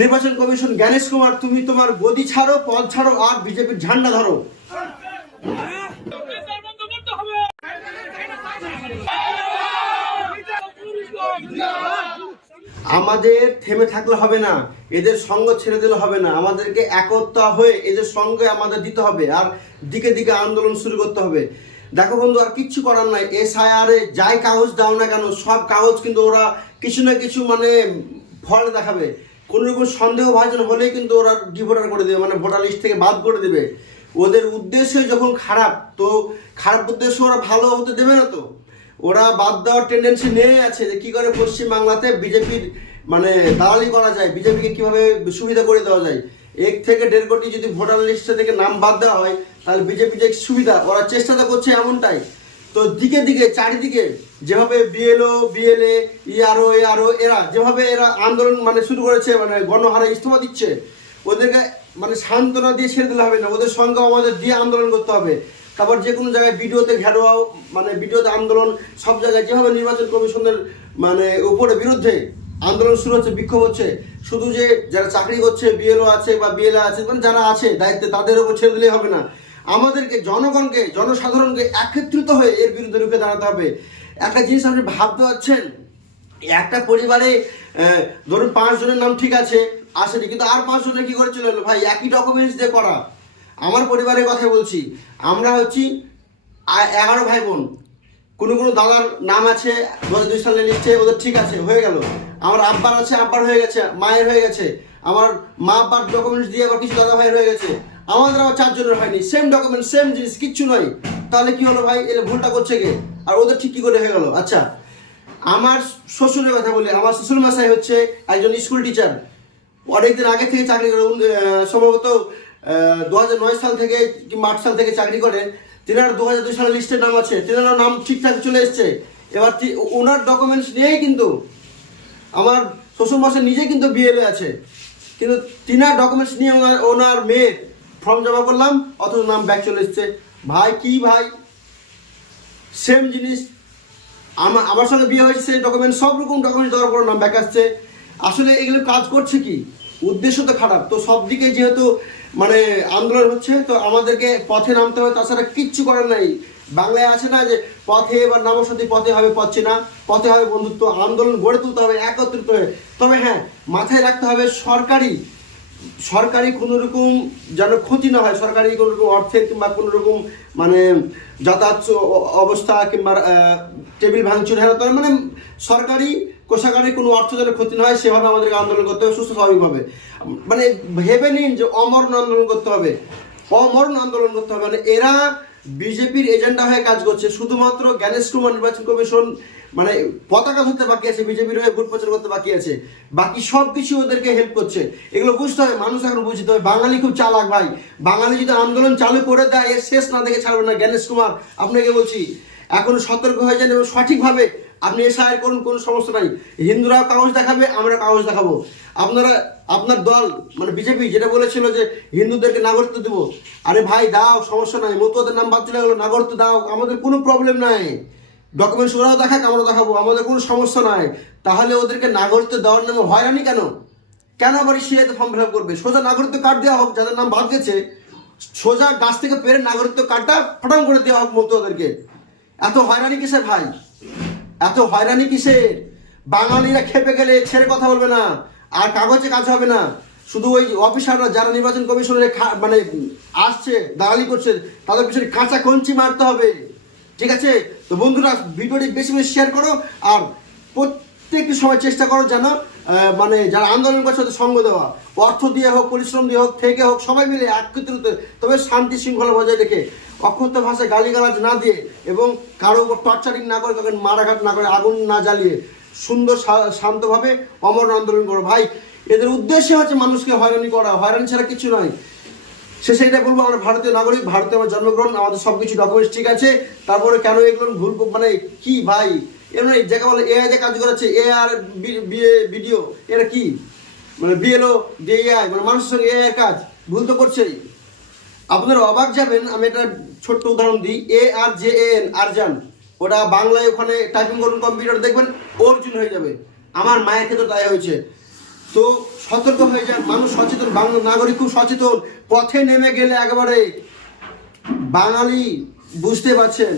নির্বাচন কমিশন, জ্ঞানেশ কুমার, তুমি তোমার গদি ছাড়ো, পদ ছাড়ো, আর বিজেপির ঝান্ডা ধরো। আমাদের থেমে থাকলে হবে না, এদের সঙ্গ ছেড়ে দিলে হবে না। আমাদেরকে একত্র হয়ে এদের সঙ্গে আমাদের দিতে হবে, আর দিকে দিকে আন্দোলন শুরু করতে হবে। দেখো বন্ধু, আর কিচ্ছু করার নাই। এসআইআরে যাই কাগজ দাও না কেন, সব কাগজ কিন্তু ওরা কিছু না কিছু মানে ফল দেখাবে। কোনো রকম সন্দেহ ভাজন হলেই কিন্তু ওরা ডিভোটার করে দেবে মানে ভোটার লিস্ট থেকে বাদ করে দেবে। ওদের উদ্দেশ্য যখন খারাপ, তো খারাপ উদ্দেশ্য ওরা ভালো হতে দেবে না তো। ওরা বাদ দেওয়ার টেন্ডেন্সি নিয়ে আছে যে কী করে পশ্চিমবাংলাতে বিজেপির মানে দালালি করা যায় বিজেপিকে কীভাবে সুবিধা করে দেওয়া যায়। এক থেকে দেড় কোটি যদি ভোটার লিস্টে থেকে নাম বাদ দেওয়া হয়, তাহলে বিজেপি যে সুবিধা, ওরা চেষ্টাটা করছে এমনটাই। তো দিকে দিকে, চারিদিকে যেভাবে বিএলও, বিএলএ, ইআরও এআরও এরা যেভাবে এরা আন্দোলন মানে শুরু করেছে মানে গণহারে ইস্তফা দিচ্ছে, ওদেরকে মানে সান্ত্বনা দিয়ে ছেড়ে দিলে হবে না। ওদের সঙ্গেও আমাদের দিয়ে আন্দোলন করতে হবে। তারপর যে কোনো জায়গায় ভিডিওতে ঘেরোয়াও মানে ভিডিওতে আন্দোলন, সব জায়গায় যেভাবে নির্বাচন কমিশনের মানে উপরে বিরুদ্ধে আন্দোলন শুরু হচ্ছে, বিক্ষোভ হচ্ছে, শুধু যে যারা চাকরি করছে, বিএলও আছে বা বিএলএ আছে মানে যারা আছে দায়িত্বে, তাদের উপর ছেড়ে দিলেই হবে না। আমাদেরকে জনগণকে, জনসাধারণকে একত্রিত হয়ে এর বিরুদ্ধে রুখে দাঁড়াতে হবে। একটা জিনিস আপনি ভাবতে পারছেন? একটা পরিবারে ধরুন পাঁচ জনের নাম ঠিক আছে, আসেনি, কিন্তু আর পাঁচ জনের কি করে চলে এলো? ভাই, একই ডকুমেন্টস দিয়ে করা। আমার পরিবারের কথা বলছি। আমরা হচ্ছি এগারো ভাই বোন কোনো কোনো দাদার নাম আছে দু দুই সালের লিস্টে ওদের ঠিক আছে, হয়ে গেল। আমার আব্বার আছে, আব্বার হয়ে গেছে, মায়ের হয়ে গেছে। আমার মা আব্বার ডকুমেন্টস দিয়ে আবার কিছু দাদা ভাইয়ের হয়ে গেছে। আমাদের আবার চারজনের হয়নি। সেম ডকুমেন্ট সেম জিনিস, কিচ্ছু নয় তাহলে কি হলো ভাই? এর ভুলটা করছে কে? আর ওদের ঠিক কি করে হয়ে গেল? আচ্ছা আমার শ্বশুরের কথা বলি। আমার শ্বশুর মশাই হচ্ছে একজন স্কুল টিচার অনেকদিন আগে থেকে চাকরি করে সম্ভবত দু নয় সাল থেকে কিংবা আট সাল থেকে চাকরি করেন। তিনার দু হাজার দুই সালের লিস্টের নাম আছে। তিনার নাম ঠিকঠাক চলে এসছে। এবার ওনার ডকুমেন্টস নিয়েই কিন্তু আমার শ্বশুর মশাই নিজে কিন্তু বিএলএ আছে। কিন্তু তিনার ডকুমেন্টস নিয়ে ওনার ওনার মেয়ের ফর্ম জমা করলাম, অথচ নাম ব্যাক চলে এসছে। ভাই, কি ভাই? সেম জিনিস। আমার আমার সঙ্গে বিয়ে হয়েছে সেই ডকুমেন্ট সব রকম ডকুমেন্ট দেওয়ার পর নাম ব্যাক আসছে। আসলে এগুলো কাজ করছে কি? উদ্দেশ্য তো খারাপ। তো সব দিকে যেহেতু মানে আন্দোলন হচ্ছে, তো আমাদেরকে পথে নামতে হবে। তাছাড়া কিচ্ছু করার নাই। বাংলায় আছে না যে, পথে এবার নামসতী পথে হবে, পথে না পথে হবে বন্ধুত্ব। আন্দোলন গড়ে তুলতে হবে, একত্রিত হয়ে। তবে হ্যাঁ মাথায় রাখতে হবে সরকারি সরকারি কোনো রকম যেন ক্ষতি না হয়, সরকারি কোনো রকম অর্থের কিংবা কোনো রকম মানে যাতায়াত অবস্থা কিংবা টেবিল ভাঙচুর হেরা তার মানে সরকারি কোষাগারের কোনো অর্থ যেন ক্ষতি না হয়, সেভাবে আমাদেরকে আন্দোলন করতে হবে, সুস্থ স্বাভাবিকভাবে মানে ভেবে নিন যে অমরণ আন্দোলন করতে হবে। অমরণ আন্দোলন করতে হবে। মানে এরা বিজেপির এজেন্ডা হয়ে কাজ করছে। শুধুমাত্র জ্ঞানেশ কুমার নির্বাচন কমিশন মানে পতাকা ধরতে বাকি আছে, বিজেপির হয়ে ভোট প্রচার করতে বাকি আছে। বাকি সব কিছু ওদেরকে হেল্প করছে। এগুলো বুঝতে হবে, মানুষ এখন বুঝতে হবে। বাঙালি খুব চালাক ভাই। বাঙালি যদি আন্দোলন চালু করে দেয়, এর শেষ না দেখে ছাড়বে না। জ্ঞানেশ কুমার, আপনাকে বলছি, এখন সতর্ক হয়ে যান এবং সঠিকভাবে আপনি এসআই করুন, কোনো সমস্যা নাই। হিন্দুরাও কাগজ দেখাবে, আমরা কাগজ দেখাবো। আপনারা, আপনার দল মানে বিজেপি যেটা বলেছিল যে হিন্দুদেরকে নাগরিকত্ব দেবো। আরে ভাই, দাও, সমস্যা নাই। মতুয়াদের নাম বাদ চলে গেলো, নাগরিকত্ব দাও। আমাদের কোনো প্রবলেম নাই। ডকুমেন্টস ওরাও দেখাক আমরা দেখাবো। আমাদের কোনো সমস্যা নাই। তাহলে ওদেরকে নাগরিকত্ব দেওয়ার নামে হয়রানি কেন? কেন আবার সিএতে ফর্ম ফিল আপ করবে? সোজা নাগরিকত্ব কার্ড দেওয়া হোক, যাদের নাম বাদ গেছে, সোজা গাছ থেকে পেরে নাগরিকত্ব কার্ডটা ফটাম করে দেওয়া হোক মতুয়াদেরকে এত হয়রানি কিসের ভাই? এত হয়রানি কিসের? বাঙালিরা খেপে গেলে ছেড়ে কথা বলবে না, আর কাগজে কাজ হবে না। শুধু ওই অফিসাররা যারা নির্বাচন কমিশনের মানে আসছে, দালালি করছে, তাদের পিছনে কাঁচা কঞ্চি মারতে হবে। ঠিক আছে? তো বন্ধুরা, ভিডিওটি বেশি বেশি শেয়ার করো আর প্রত্যেকটি সময় চেষ্টা করো যেন মানে যারা আন্দোলন করছে তাদের সঙ্গ দেওয়া। অর্থ দিয়ে হোক, পরিশ্রম দিয়ে হোক, থেকে হোক, সবাই মিলে একত্রিত, তবে শান্তি শৃঙ্খলা বজায় রেখে অক্ষত ভাষায় গালিগালাজ না দিয়ে এবং কারও উপর টর্চারিং না করে, কাউকে মারাঘাট না করে, আগুন না জ্বালিয়ে সুন্দর শান্তভাবে অমর আন্দোলন করো। ভাই, এদের উদ্দেশ্য হচ্ছে মানুষকে হয়রানি করা। হয়রানি ছাড়া কিছু নয়। শেষে সেইটা বলব, আমরা ভারতীয় নাগরিক, ভারতে আমার জন্মগ্রহণ, আমাদের সব কিছু ডকুমেন্টস ঠিক আছে। তারপরে কেন এগুলো ভুল মানে কি ভাই? এমনি যাকে বলে এআই কাজ করাচ্ছে এ আর ভিডিও এটা কি? মানে বিএলও ডিআই মানে মানুষের সঙ্গে এআই কাজ, ভুল তো করছেই। আপনারা অবাক যাবেন, আমি একটা ছোট্ট উদাহরণ দিই এ আর জে এন আরজান ওটা বাংলায় ওখানে টাইপিং করুন কম্পিউটার দেখবেন, অর্জুন হয়ে যাবে। আমার মায়ের ক্ষেত্রে তাই হয়েছে। তো সতর্ক হয়ে যান, মানুষ সচেতন, বাংলা নাগরিক খুব সচেতন। পথে নেমে গেলে একেবারে বাঙালি বুঝতে পারছেন।